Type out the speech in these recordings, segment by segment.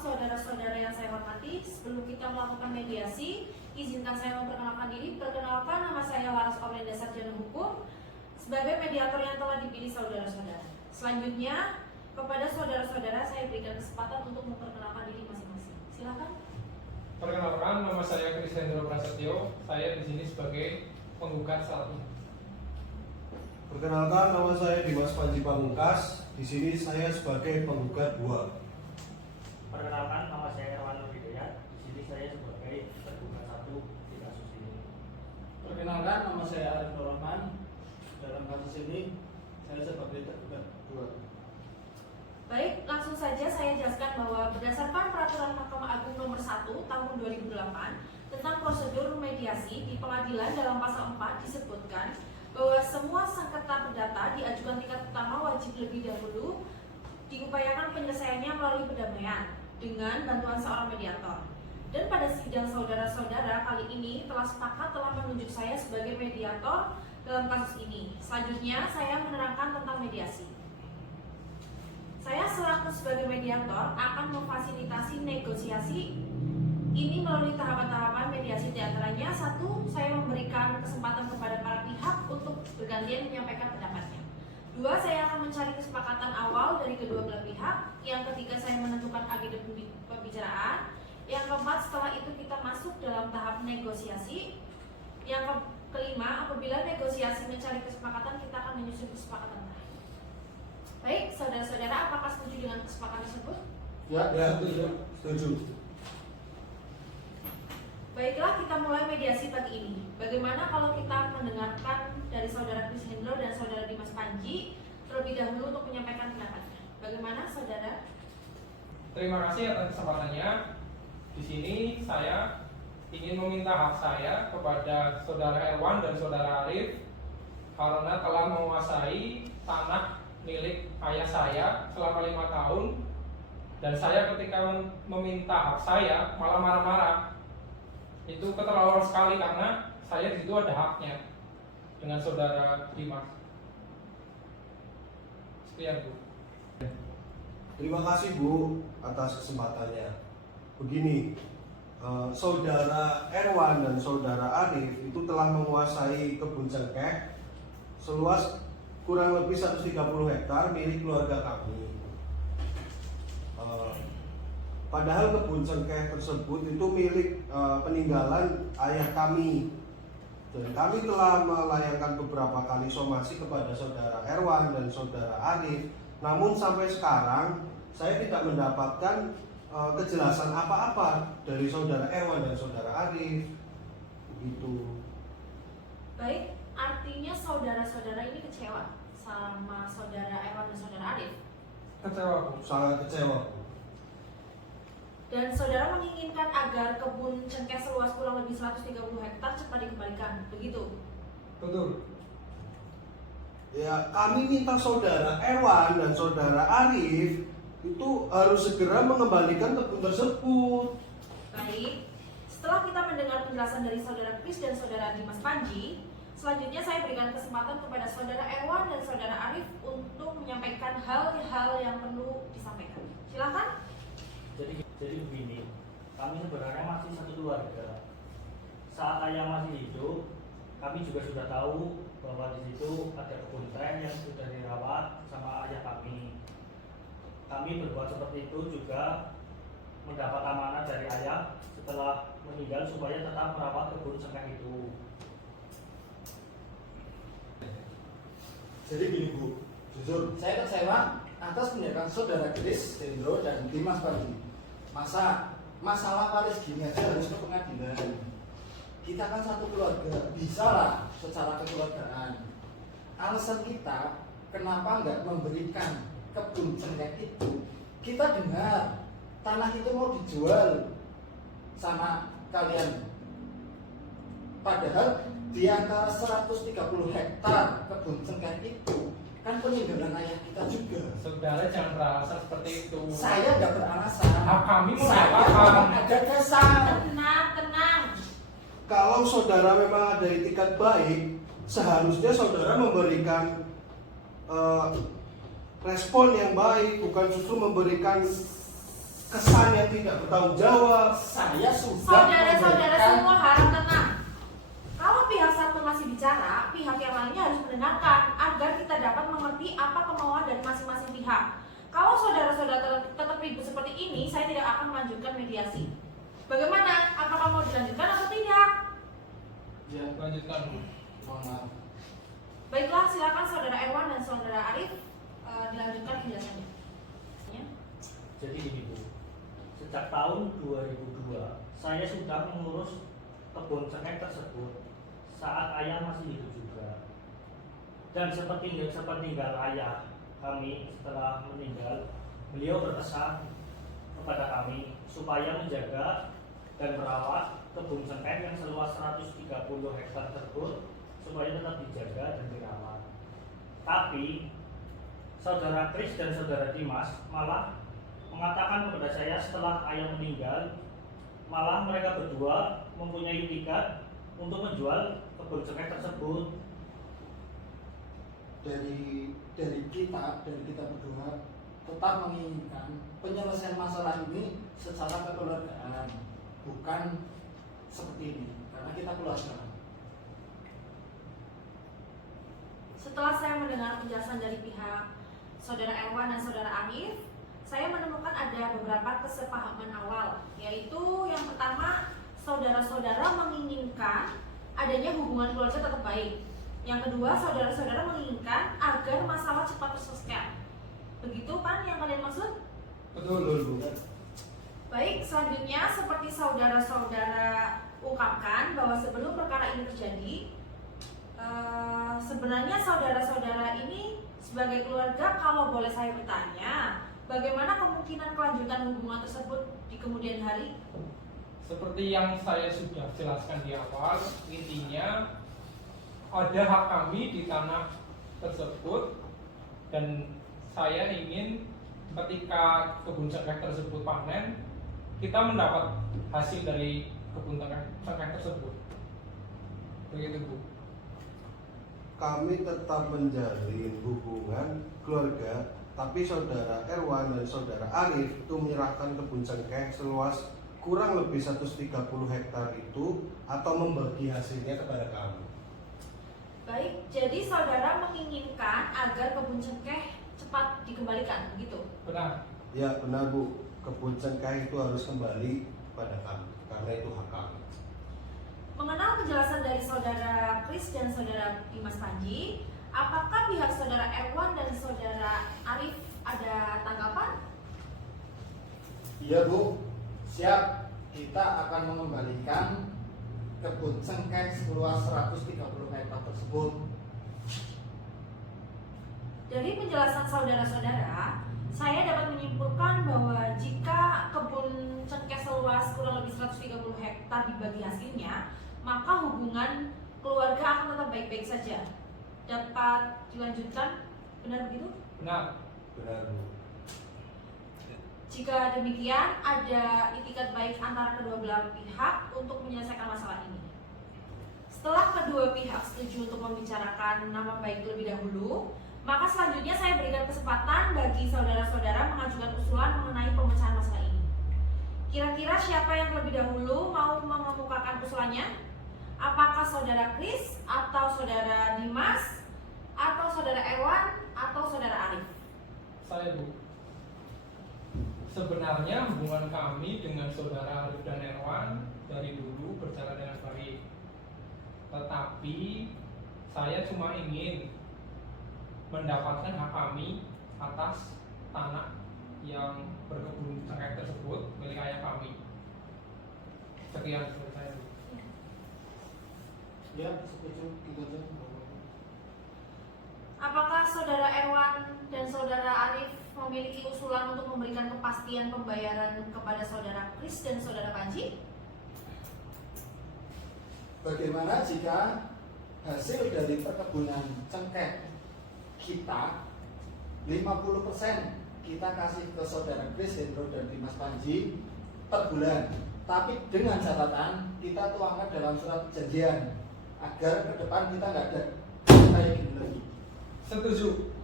saudara-saudara yang saya hormati, sebelum kita melakukan mediasi, izinkan saya memperkenalkan diri. Perkenalkan, nama saya Laras Orlinda Sarjana Hukum sebagai mediator yang telah dipilih saudara-saudara. Selanjutnya, kepada saudara-saudara saya berikan kesempatan untuk memperkenalkan diri masing-masing. Silakan. Perkenalkan, nama saya Krisendro Prasetyo. Saya di sini sebagai penggugat saat ini. Perkenalkan, nama saya Dimas Panji Pamungkas. Di sini saya sebagai penggugat 2. Perkenalkan, nama saya Herwan Nurhidayat. Di sini saya sebagai tergugat 1 di kasus ini. Perkenalkan, nama saya Arif Nur Rahman. Dalam kasus ini saya sebagai tergugat 2. Baik, langsung saja saya jelaskan bahwa berdasarkan Peraturan Mahkamah Agung Nomor 1 Tahun 2008 tentang prosedur mediasi di pengadilan dalam pasal 4 disebutkan bahwa semua sengketa perdata diajukan tingkat pertama wajib lebih dahulu diupayakan penyelesaiannya melalui perdamaian dengan bantuan seorang mediator. Dan pada sidang saudara-saudara kali ini telah menunjuk saya sebagai mediator dalam kasus ini. Selanjutnya saya menerangkan tentang mediasi. Saya selaku sebagai mediator akan memfasilitasi negosiasi ini melalui tahapan-tahapan mediasi, di antaranya 1. Saya memberikan kesempatan kepada para pihak untuk bergantian menyampaikan pendapatnya. 2. Saya akan mencari kesepakatan awal dari kedua belah pihak. Yang ketiga, saya menentukan agenda pembicaraan. Yang keempat, setelah itu kita masuk dalam tahap negosiasi. Yang kelima, apabila negosiasi mencari kesepakatan, kita akan menyusun kesepakatan terakhir. Baik, saudara-saudara, apakah setuju dengan kesepakatan tersebut? Ya, setuju. Baiklah, kita mulai mediasi pagi ini. Bagaimana kalau kita mendengarkan dari saudara Krisendro dan saudara Dimas Panji terlebih dahulu untuk menyampaikan pendapatnya. Bagaimana, saudara? Terima kasih atas kesempatannya. Di sini saya ingin meminta hak saya kepada saudara Herwan dan saudara Arif karena telah menguasai tanah milik ayah saya selama 5 tahun, dan saya ketika meminta hak saya malah marah-marah. Itu keterlaluan sekali karena saya di situ ada haknya dengan saudara Dimas. Sekian, Bu. Terima kasih, Bu, atas kesempatannya. Begini, saudara Erwan dan saudara Arif itu telah menguasai kebun cengkeh seluas kurang lebih 130 hektar milik keluarga kami. Padahal kebun cengkeh tersebut itu milik peninggalan ayah kami. Dan kami telah melayangkan beberapa kali somasi kepada saudara Erwan dan saudara Arif. Namun sampai sekarang saya tidak mendapatkan kejelasan apa-apa dari saudara Erwan dan saudara Arif. Begitu. Baik, artinya saudara-saudara ini kecewa sama saudara Erwan dan saudara Arif. Kecewa, Bu. Sangat kecewa, Bu. Dan saudara menginginkan agar kebun cengkeh seluas kurang lebih 130 hektar cepat dikembalikan, begitu? Betul. Ya, kami minta saudara Erwan dan saudara Arif itu harus segera mengembalikan kebun tersebut. Baik, setelah kita mendengar penjelasan dari saudara Kris dan saudara Dimas Panji, selanjutnya saya berikan kesempatan kepada saudara Erwan dan saudara Arif untuk menyampaikan hal-hal yang perlu disampaikan. Silakan. Jadi begini, kami sebenarnya masih satu keluarga. Saat ayah masih hidup, kami juga sudah tahu bahwa di situ ada kebun teh yang sudah dirawat sama ayah kami. Kami berbuat seperti itu juga mendapat amanah dari ayah setelah meninggal supaya tetap merawat kebun cengkeh itu. Jadi gini, Bu, jujur saya kecewa atas tindakan saudara Krisendro dan Dimas Panji. Masalah Paris gini aja harus ke pengadilan. Kita kan satu keluarga, bisa lah secara kekeluargaan. Alasan kita kenapa nggak memberikan kebun cengkeh itu, kita dengar tanah itu mau dijual sama kalian. Padahal di antara 130 hektar kebun cengkeh itu kan peninggalan ayah kita juga. Saudara jangan beralasan seperti itu. Saya nggak beralasan. Hak kami Saya mengatakan. ada dasar. Tenang. Kalau saudara memang ada itikat baik, seharusnya saudara memberikan respon yang baik, bukan justru memberikan kesan yang tidak bertanggung jawab. Saya sudah Saudara-saudara memberikan- semua harap tenang. Kalau pihak satu masih bicara, pihak yang lainnya harus mendengarkan agar kita dapat mengerti apa kemauan dari masing-masing pihak. Kalau saudara-saudara tetap ribut seperti ini, saya tidak akan melanjutkan mediasi. Bagaimana? Apakah mau dilanjutkan atau tidak? Ya, Lanjutkan Bu. mohon maaf. Baiklah, silakan saudara Erwan dan saudara Arif dilanjutkan penjelasannya. Ya. Jadi ini Bu, sejak tahun 2002 saya sudah mengurus kebun cengkeh tersebut saat ayah masih hidup juga. Dan sepeninggal ayah kami setelah meninggal, beliau berpesan kepada kami supaya menjaga dan merawat kebun cengkeh yang seluas 130 hektar tersebut supaya tetap dijaga dan dirawat. Tapi saudara Kris dan saudara Dimas malah mengatakan kepada saya setelah ayah meninggal, malah mereka berdua mempunyai tiket untuk menjual kebun cengkeh tersebut. Dari kita berdua tetap menginginkan penyelesaian masalah ini secara kekeluargaan, bukan seperti ini, karena kita keluarga. Setelah saya mendengar penjelasan dari pihak saudara Erwan dan saudara Arif, saya menemukan ada beberapa kesepahaman awal, yaitu yang pertama, saudara-saudara menginginkan adanya hubungan keluarga tetap baik. Yang kedua, saudara-saudara menginginkan agar masalah cepat terselesaikan. Begitu kan yang kalian maksud? Betul, Bu. Baik, selanjutnya seperti saudara-saudara ungkapkan bahwa sebelum perkara ini terjadi, sebenarnya saudara-saudara ini sebagai keluarga, kalau boleh saya bertanya, bagaimana kemungkinan kelanjutan hubungan tersebut di kemudian hari? Seperti yang saya sudah jelaskan di awal, intinya ada hak kami di tanah tersebut dan saya ingin ketika kebun cengkeh tersebut panen, kita mendapat hasil dari kebun cengkeh tersebut. Begitu Bu. Kami tetap menjalin hubungan keluarga, tapi saudara Erwan dan saudara Arif itu menyerahkan kebun cengkeh seluas kurang lebih 130 hektar itu atau membagi hasilnya kepada kami. Baik, jadi saudara menginginkan agar kebun cengkeh cepat dikembalikan, begitu? Benar. Ya benar Bu, kebun cengkeh itu harus kembali kepada kami karena itu hak kami. Mengenal penjelasan dari saudara Kris dan saudara Dimas Panji, apakah pihak saudara Erwan dan saudara Arif ada tanggapan? Iya Bu, siap. Kita akan mengembalikan kebun cengkeh seluas 130 hektar tersebut. Dari penjelasan saudara-saudara, saya dapat menyimpulkan bahwa jika kebun cengkeh seluas kurang lebih 130 hektar dibagi hasilnya, maka hubungan keluarga akan tetap baik-baik saja. Dapat dilanjutkan? Benar begitu? Benar. Benar Bu. Jika demikian, ada itikat baik antara kedua belah pihak untuk menyelesaikan masalah ini. Setelah kedua pihak setuju untuk membicarakan nama baik terlebih dahulu, maka selanjutnya saya berikan kesempatan bagi saudara-saudara mengajukan usulan mengenai pemecahan masalah ini. Kira-kira siapa yang terlebih dahulu mau mengemukakan usulannya? Apakah saudara Kris, atau saudara Dimas, atau saudara Erwan, atau saudara Arif? Saya Bu. Sebenarnya hubungan kami dengan saudara Arif dan Erwan dari dulu berjalan dengan baik. Tetapi saya cuma ingin mendapatkan hak kami atas tanah yang berkebun cengkeh tersebut milik ayah kami. Sekian dari saya. Ya, setuju gitu aja. Apakah saudara Erwan dan saudara Arif memiliki usulan untuk memberikan kepastian pembayaran kepada saudara Kris dan saudara Panji? Bagaimana jika hasil dari perkebunan cengkeh kita 50% kita kasih ke saudara Kris, Hendro, dan Dimas Panji per bulan, tapi dengan catatan kita tuangkan dalam surat perjanjian agar ke depan kita nggak ada kayak gini lagi. Setuju.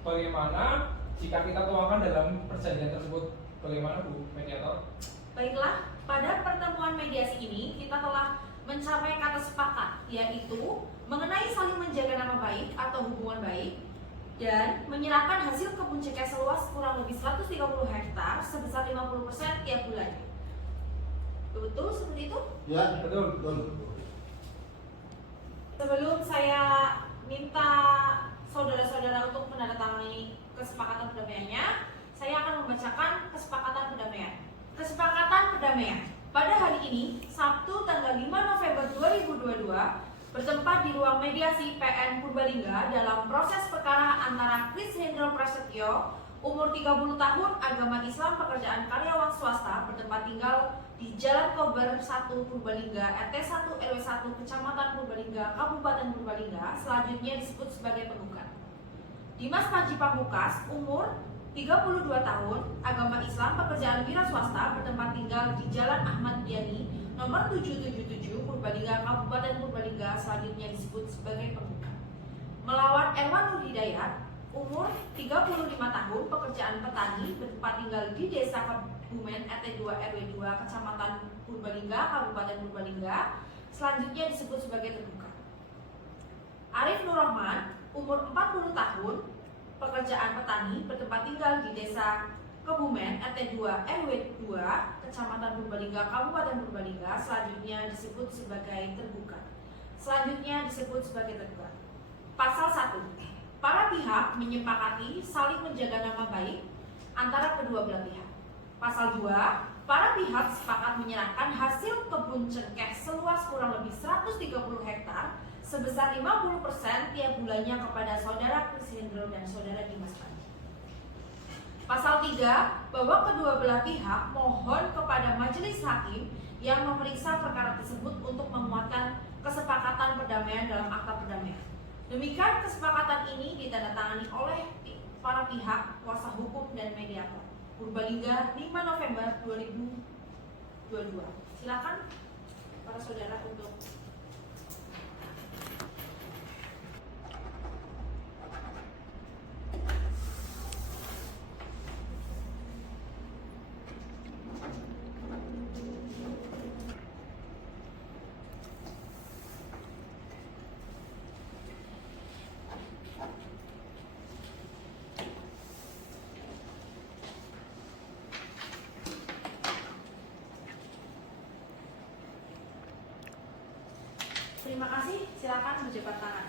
Bagaimana jika kita tuangkan dalam perjanjian tersebut Bagaimana Bu Mediator? Baiklah, pada pertemuan mediasi ini kita telah mencapai kata sepakat, yaitu mengenai saling menjaga nama baik atau hubungan baik dan menyerahkan hasil kebun cengkeh seluas kurang lebih 130 hektar sebesar 50% tiap bulannya. Betul seperti itu? Ya, Betul. Sebelum saya minta saudara-saudara untuk menandatangani kesepakatan perdamaiannya, saya akan membacakan kesepakatan perdamaian. Kesepakatan perdamaian. Pada hari ini, Sabtu tanggal 5 November 2022, bertempat di ruang mediasi PN Purbalingga dalam proses perkara antara Kris Hendro Prasetyo, umur 30 tahun, agama Islam, pekerjaan karyawan swasta, bertempat tinggal di Jalan Kober 1 Purbalingga, RT 1 RW 1 Kecamatan Purbalingga, Kabupaten Purbalingga, selanjutnya disebut sebagai penggugat. Dimas Panji Pamungkas, umur 32 tahun, agama Islam, pekerjaan wira swasta, bertempat tinggal di Jalan Ahmad Yani, nomor 777 Purbalingga, Kabupaten Purbalingga, selanjutnya disebut sebagai penggugat. Melawan Erwan Nur Hidayat, umur 35 tahun, pekerjaan petani, bertempat tinggal di Desa Kebumen, RT 2 RW 2, Kecamatan Purbalingga, Kabupaten Purbalingga, selanjutnya disebut sebagai tergugat. Arif Nur Rahman, umur 40 tahun, pekerjaan petani, bertempat tinggal di Desa Kebumen, RT 2 RW 2, Kecamatan Purbalingga, Kabupaten Purbalingga, selanjutnya disebut sebagai tergugat. Selanjutnya disebut sebagai tergugat. Pasal 1. Para pihak menyepakati saling menjaga nama baik antara kedua belah pihak. Pasal 2. Para pihak sepakat menyerahkan hasil kebun cengkeh seluas kurang lebih 130 hektar sebesar 50% tiap bulannya kepada saudara Kris Hendro dan saudara Dimas Panji. Pasal 3. Bahwa kedua belah pihak mohon kepada majelis hakim yang memeriksa perkara tersebut untuk menguatkan kesepakatan perdamaian dalam akta perdamaian. Demikian kesepakatan ini ditandatangani oleh para pihak, kuasa hukum dan mediator. Purbalingga, 5 November 2022. Silakan para saudara untuk terima kasih, silakan berjabat tangan.